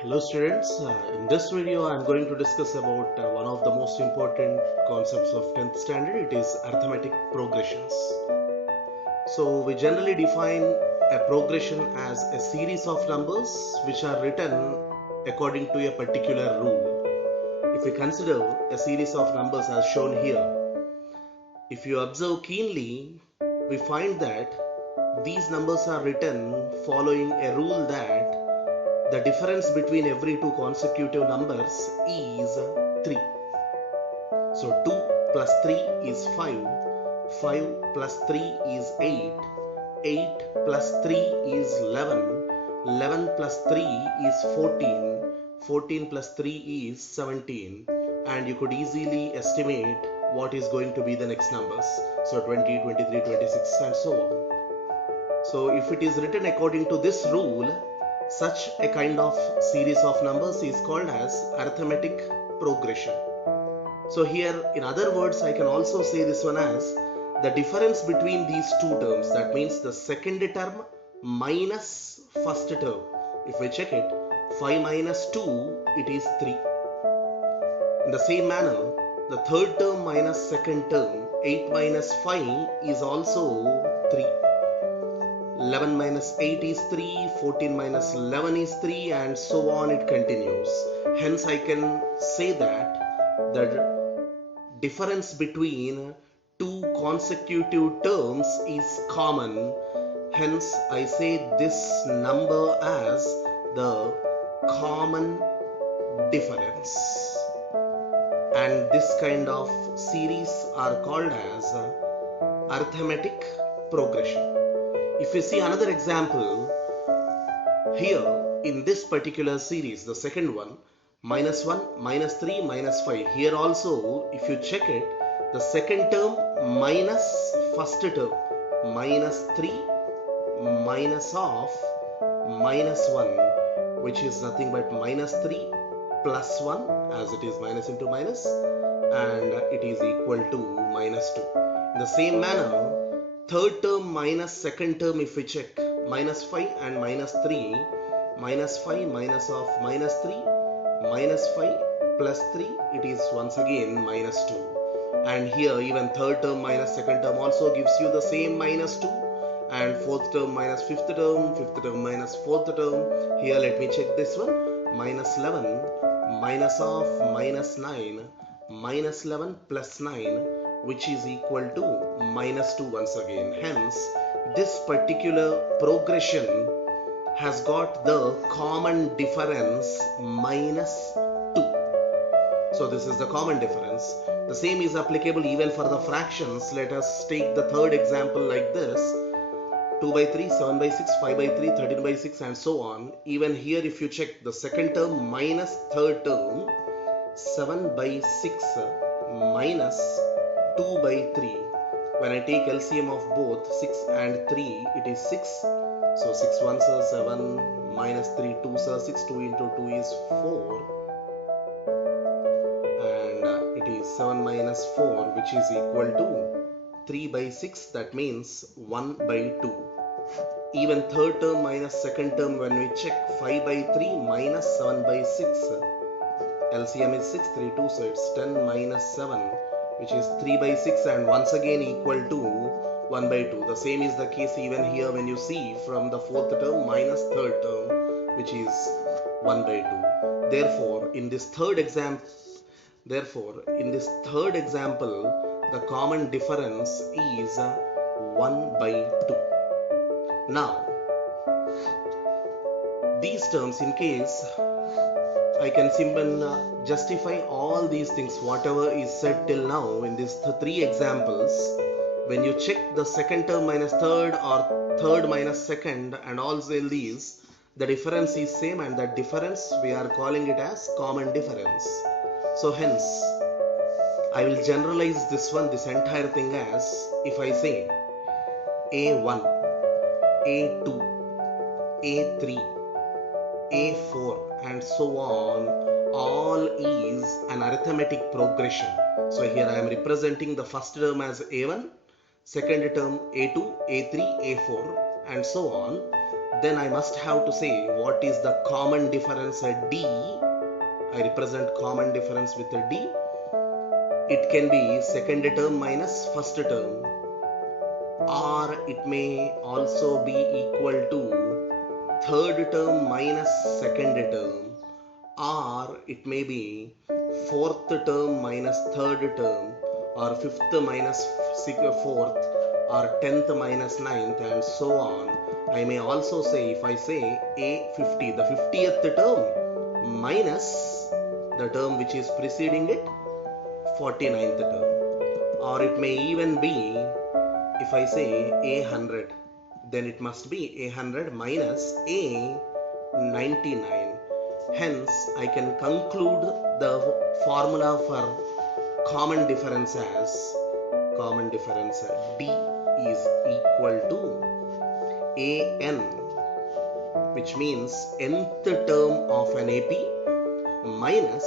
Hello students, in this video I am going to discuss about one of the most important concepts of 10th standard. It is arithmetic progressions. So we generally define a progression as a series of numbers which are written according to a particular rule. If we consider a series of numbers as shown here, if you observe keenly, we find that these numbers are written following a rule that the difference between every two consecutive numbers is 3. So 2 plus 3 is 5, 5 plus 3 is 8, 8 plus 3 is 11, 11 plus 3 is 14, 14 plus 3 is 17, and you could easily estimate what is going to be the next numbers. So 20, 23, 26 and so on. So if it is written according to this rule, such a kind of series of numbers is called as arithmetic progression. So here, in other words, I can also say this one as the difference between these two terms. That means the second term minus first term. If we check it, 5 minus 2, it is 3. In the same manner, the third term minus second term, 8 minus 5 is also 3. 11 minus 8 is 3, 14 minus 11 is 3, and so on it continues. Hence I can say that the difference between two consecutive terms is common. Hence I say this number as the common difference. And this kind of series are called as arithmetic progression. If you see another example, here in this particular series, the second one, minus 1, minus 3, minus 5. Here also, if you check it, the second term minus first term, minus 3, minus of minus 1, which is nothing but minus 3 plus 1, as it is minus into minus, and it is equal to minus 2. In the same manner, third term minus second term, if we check, minus 5 and minus 3, minus 5 minus of minus 3, minus 5 plus 3, it is once again minus 2. And here even third term minus second term also gives you the same minus 2, and fourth term minus fifth term minus fourth term. Here let me check this one, minus 11, minus of minus 9, minus 11 plus 9, which is equal to minus 2 once again. Hence, this particular progression has got the common difference minus 2. So this is the common difference. The same is applicable even for the fractions. Let us take the third example like this. 2 by 3, 7 by 6, 5 by 3, 13 by 6 and so on. Even here if you check the second term minus third term, 7 by 6 minus 2 by 3. When I take LCM of both 6 and 3, it is 6. So 6 ones are 7, minus 3 2s are 6, 2 into 2 is 4. And it is 7 minus 4, which is equal to 3 by 6. That means 1 by 2. Even third term minus second term, when we check 5 by 3 minus 7 by 6. LCM is 6, 3 2, so it's 10 minus 7, which is 3 by 6, and once again equal to 1 by 2. The same is the case even here when you see from the fourth term minus third term, which is 1 by 2. Therefore, in this third example, the common difference is 1 by 2. Now, these terms, in case I can simply justify all these things, whatever is said till now in these three examples. When you check the second term minus third or third minus second and also these, the difference is same, and that difference we are calling it as common difference. So hence, I will generalize this entire thing as, if I say A1, A2, A3, A4 and so on, all is an arithmetic progression. So here I am representing the first term as A1, second term A2, A3, A4 and so on. then I must have to say what is the common difference at D. I represent common difference with a D. It can be second term minus first term, or it may also be equal to third term minus second term, or it may be fourth term minus third term, or fifth minus fourth, or 10th minus ninth, and so on. I may also say, if I say A50, the 50th term minus the term which is preceding it, 49th term. Or it may even be, if I say A100, then it must be A100 minus A99. Hence, I can conclude the formula for common difference as common difference D is equal to AN, which means nth term of an AP, minus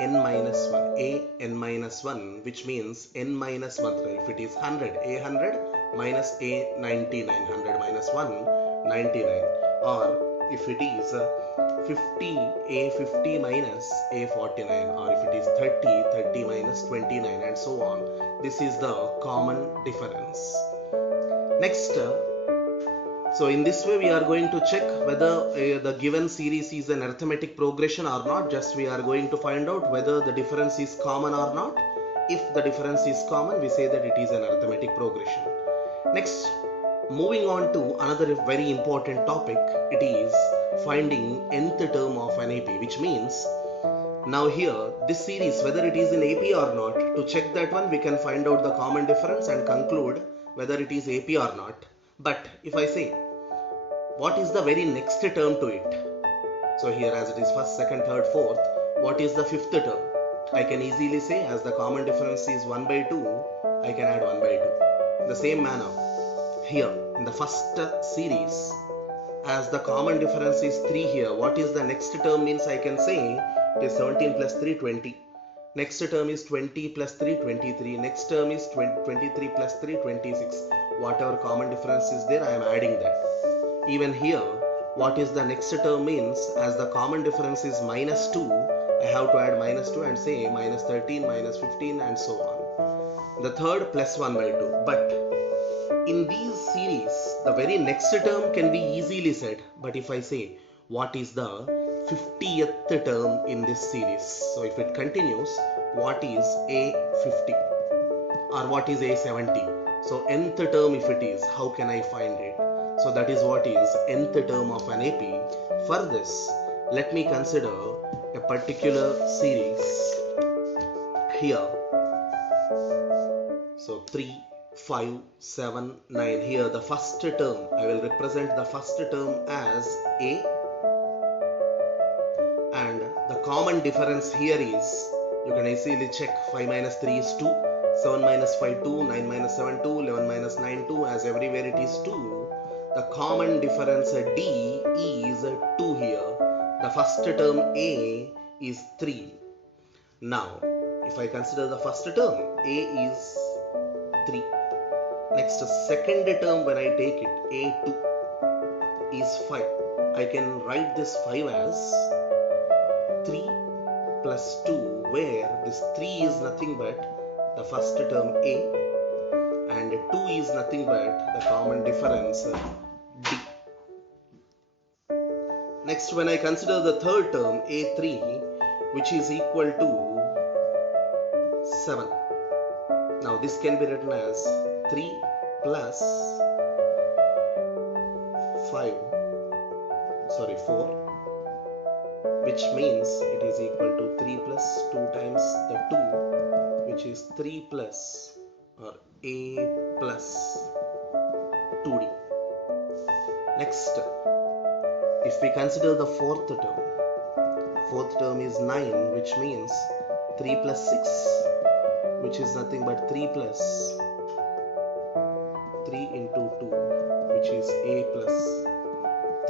n minus 1, a n minus 1, which means n minus 1. If it is 100, a100 minus a 99, 100 minus 1, 99. Or if it is 50, a 50 minus a 49, or if it is 30, 30 minus 29, and so on. This is the common difference. Next, so in this way we are going to check whether the given series is an arithmetic progression or not. Just we are going to find out whether the difference is common or not. If the difference is common, we say that it is an arithmetic progression. Next, moving on to another very important topic, it is finding nth term of an AP, which means now here this series, whether it is in AP or not, to check that one we can find out the common difference and conclude whether it is AP or not. But if I say what is the very next term to it, so here as it is first, second, third, fourth, what is the fifth term? I can easily say, as the common difference is 1 by 2, I can add 1 by 2. In the same manner, here in the first series, as the common difference is 3 here, what is the next term means? I can say it is 17 plus 3, 20. Next term is 20 plus 3, 23. Next term is 23 plus 3, 26. Whatever common difference is there, I am adding that. Even here, what is the next term means? As the common difference is minus 2, I have to add minus 2 and say minus 13, minus 15, and so on. The third plus 1 by 2. But in these series, the very next term can be easily said. But if I say what is the 50th term in this series, so if it continues, what is A50 or what is A70? So nth term if it is, how can I find it? So that is what is nth term of an AP. For this, let me consider a particular series here. So 3, 5, 7, 9. Here the first term, I will represent the first term as A, and the common difference here is, you can easily check, 5 minus 3 is 2, 7 minus 5 2, 9 minus 7 2, 11 minus 9 2, as everywhere it is 2. The common difference D is 2 here. The first term A is 3. Now, if I consider the first term, A is 3. Next, second term when I take it, A2 is 5. I can write this 5 as 3 plus 2, where this 3 is nothing but the first term A and 2 is nothing but the common difference D. Next, when I consider the third term A3, which is equal to 7. Now this can be written as 3 plus 4, which means it is equal to 3 plus 2 times the 2, which is 3 plus or A plus 2D. Next, if we consider the fourth term is 9, which means 3 plus 6, which is nothing but 3 plus 3 into 2, which is A plus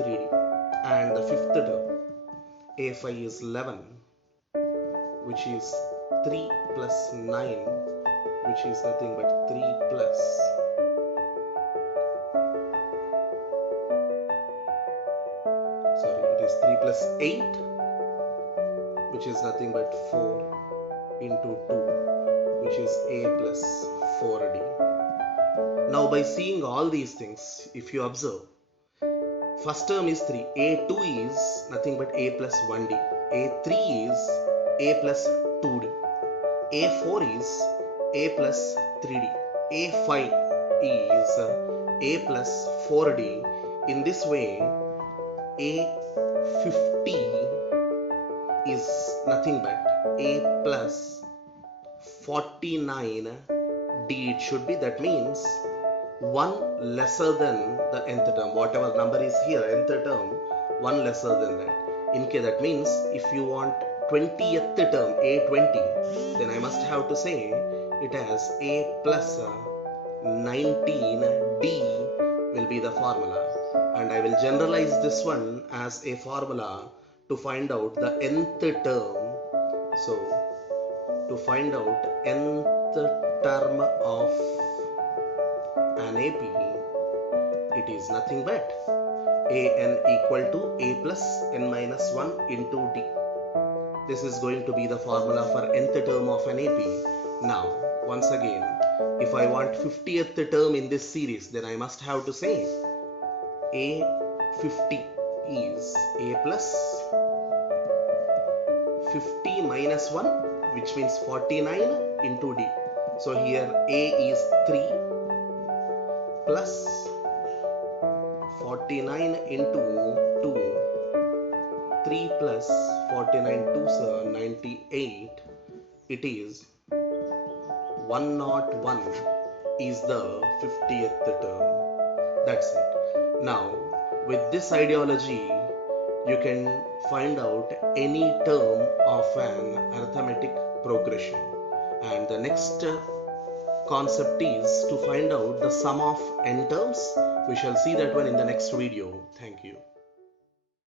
3D. And the fifth term, A5 is 11, which is 3 plus 9, which is nothing but 3 plus plus 8, which is nothing but 4 into 2, which is a plus 4d. Now by seeing all these things, if you observe, first term is 3, a2 is nothing but a plus 1d, a3 is a plus 2d, a4 is a plus 3d, a5 is a plus 4d. In this way, a50 is nothing but a plus 49d. It should be, that means 1 lesser than the nth term, whatever number is here, nth term, 1 lesser than that. In case that means if you want 20th term, a20, then I must have to say it as a plus 19d will be the formula, and I will generalize this one as a formula to find out the nth term. So to find out nth term of an AP, it is nothing but an equal to a plus n minus 1 into d. This is going to be the formula for nth term of an AP. Now, once again, if I want 50th term in this series, then I must have to say a50 is a plus 50 minus 1, which means 49 into d. So here a is 3 plus 49 into 2, 3 plus 49 2s are 98. It is 101 is the 50th term. That's it. Now, with this ideology, you can find out any term of an arithmetic progression. And the next concept is to find out the sum of n terms. We shall see that one in the next video. Thank you.